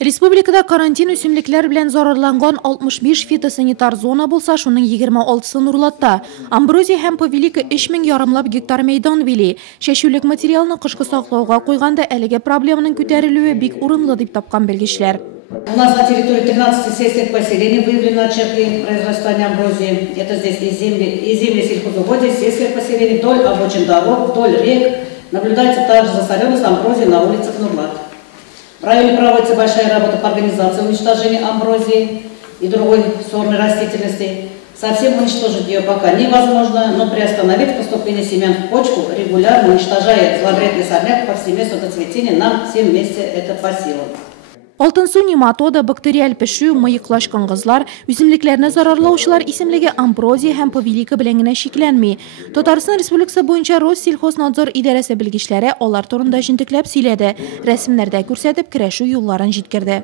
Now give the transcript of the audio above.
Республикада карантин үсемлекләр белән зарарланган 65 фитосанитар зона булса, шуның 26-сы Нурлатта. Амброзия һәм Повелика 3000 ярымлап гектар мәйдан били. Шәшүлек материалны кышкы саклауга куйганда әлеге проблеманың күтәрелүе бик урынлы дип тапкан белгечләр. У нас на территории 13 сельских поселений выявлены очаги произрастания амброзии. Это здесь и земли сельхозугодий, сельских поселений, вдоль обочин дорог, вдоль рек. Наблюдается также засоренность амброзии на улицах Нурлат. В районе проводится большая работа по организации уничтожения амброзии и другой сорной растительности. Совсем уничтожить ее пока невозможно, но приостановить поступление семян в почву, регулярно уничтожая зловредный сорняк повсеместно до цветения, нам всем вместе это по силам. Алтынсу нематода, бактериаль пешү, мыйыклашкан кызлар, үсемлекләрне зарарлаучылар исемлеге амброзия һәм повелика белән генә шикләнми. Татарстан Республикасы буенча Россельхознадзор идарәсе белгечләре алар турында җентекләп сөйләде, рәсемнәрдә күрсәтеп көрәшү юлларын җиткерде.